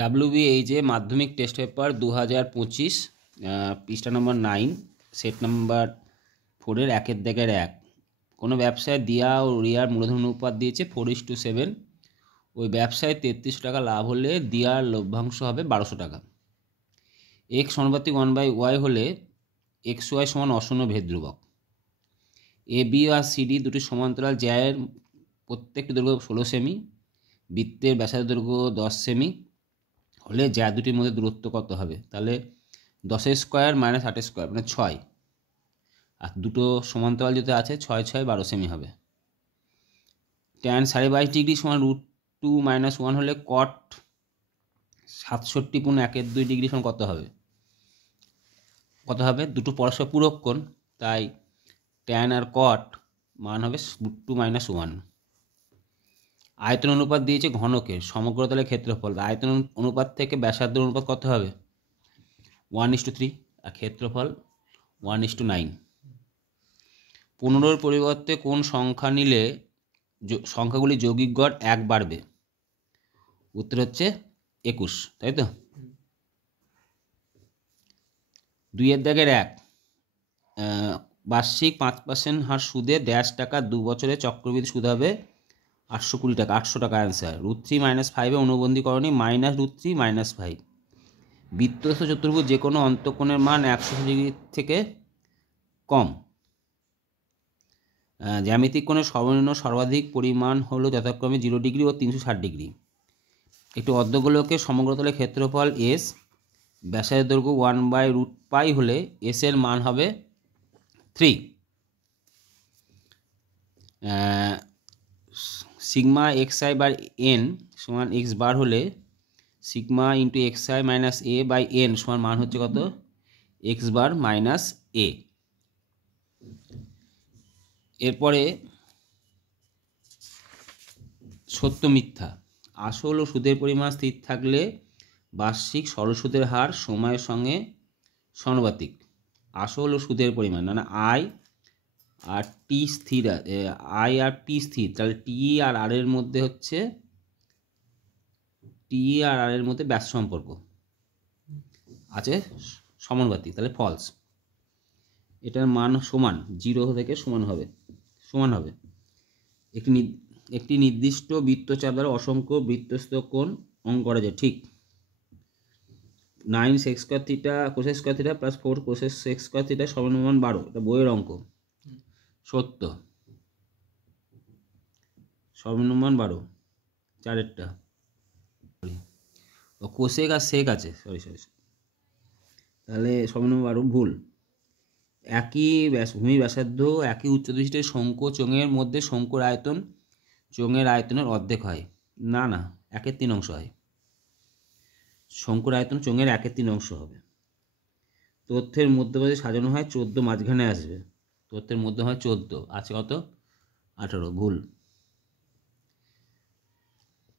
WBHA মাধ্যমিক test paper 2025 পৃষ্ঠা নম্বর 9 set number 4-এর 1-1 কোনো ব্যবসায় দিয়া ও রিয়ার মূলধন অনুপাত দিয়েছে 4:7। ওই ব্যবসায় 33 টাকা লাভ হলে দিয়ার লভ্যাংশ হবে 1200 টাকা। এক্স সমানুপাতিক 1/y হলে XY সমান অশূন্য ভেদ ধ্রুবক। AB আর CD দুটি সমান্তরাল জ্যায়ের প্রত্যেকটি দৈর্ঘ্য 16 সেমি, বৃত্তের ব্যাসার্ধ দৈর্ঘ্য 10 সেমি হলে জ্যা দুটির মধ্যে দূরত্ব কত হবে? তাহলে 10 স্কোয়ার মাইনাস 8 স্কোয়ার মানে 6, আর দুটো সমান্তরাল যেটা আছে 6 6 12 সেমি হবে। tan 22.5 ডিগ্রি সমান √2 - 1 হলে cot 67.1 ডিগ্রি সমান কত হবে? দুটো পরস্পর পূরক কোণ, তাই tan আর cot মান হবে √2 - 1। আয়তন অনুপাত দিয়েছে ঘনকের সমগ্রতলের ক্ষেত্রফল। আয়তন অনুপাত থেকে ব্যাসার্ধ অনুপাত কত হবে? 1:3, আর ক্ষেত্রফল 1:9। 15-র পরিবর্তে কোন সংখ্যা নিলে সংখ্যাগুলি যৌগিক গড় 1 বাড়বে? উত্তর হচ্ছে 21, তাই তো। 2-1 বার্ষিক 5% হার সুদে টাকা 2 বছরে চক্রবৃদ্ধি সুদ হবে 820 টাকা। 800 টাকা অ্যান্সার। √3 - 5 অনুবন্ধীকরণে -√3 - 5। বৃত্তস্থ চতুর্ভুজ যে কোনো অন্তঃকোণের মান 180 ডিগ্রি থেকে কম। জ্যামিতিক কোণের সর্বনিম্ন সর্বাধিক পরিমাণ হলো যথাক্রমে 0 ডিগ্রি ও 360 ডিগ্রি। একটি অর্ধগোলকের সমগ্রতলের ক্ষেত্রফল S, ব্যাসার্ধের দৈর্ঘ্য 1/√π হলে S এর মান হবে 3। সিগমা xi/n সমান x বার হলে sigma into xi minus a by n সমান মান হচ্ছে কত? x বার মাইনাস a। এরপরে সত্য মিথ্যা। আসল ও সুদের পরিমাণ স্থির থাকলে বার্ষিক সরল সুদের হার সময়ের সঙ্গে সমানুপাতিক। আসল ও সুদের পরিমাণ মানে আই আর টি স্থির, আই আর টি স্থির, তাহলে টি আর আর এর মধ্যে হচ্ছে ব্যাস সম্পর্ক আছে সমানুপাতিক, তাহলে ফলস। এটার মান সমান 0 থেকে সমান হবে। একটি নির্দিষ্ট বৃত্তচাপ দ্বারা অসংখ্য বৃত্তস্থ কোণ অঙ্কন করা যায়, ঠিক। 9 sec square theta cosec square theta plus 4 cosec sec square theta সমান 12। এটা বইয়ের অঙ্ক, সত্য। সমান 12 চারেরটা। কোসেক আর সেক আছে, সরি, তাহলে সমান 12 ভুল। একই ভূমি ব্যাসার্ধ একই উচ্চতা বিশিষ্ট শঙ্কু চোঙের মধ্যে শঙ্কুর আয়তন চোঙের আয়তনের অর্ধেক হয় না, 1/3 অংশ হয়। শঙ্কুর আয়তন চোঙের 1/3 অংশ হবে। তথ্যের মধ্যভাগে সাজানো হয় 14, মাঝখানে আসবে। তথ্যের মধ্যে হয় 14, আছে কত? 18, ভুল।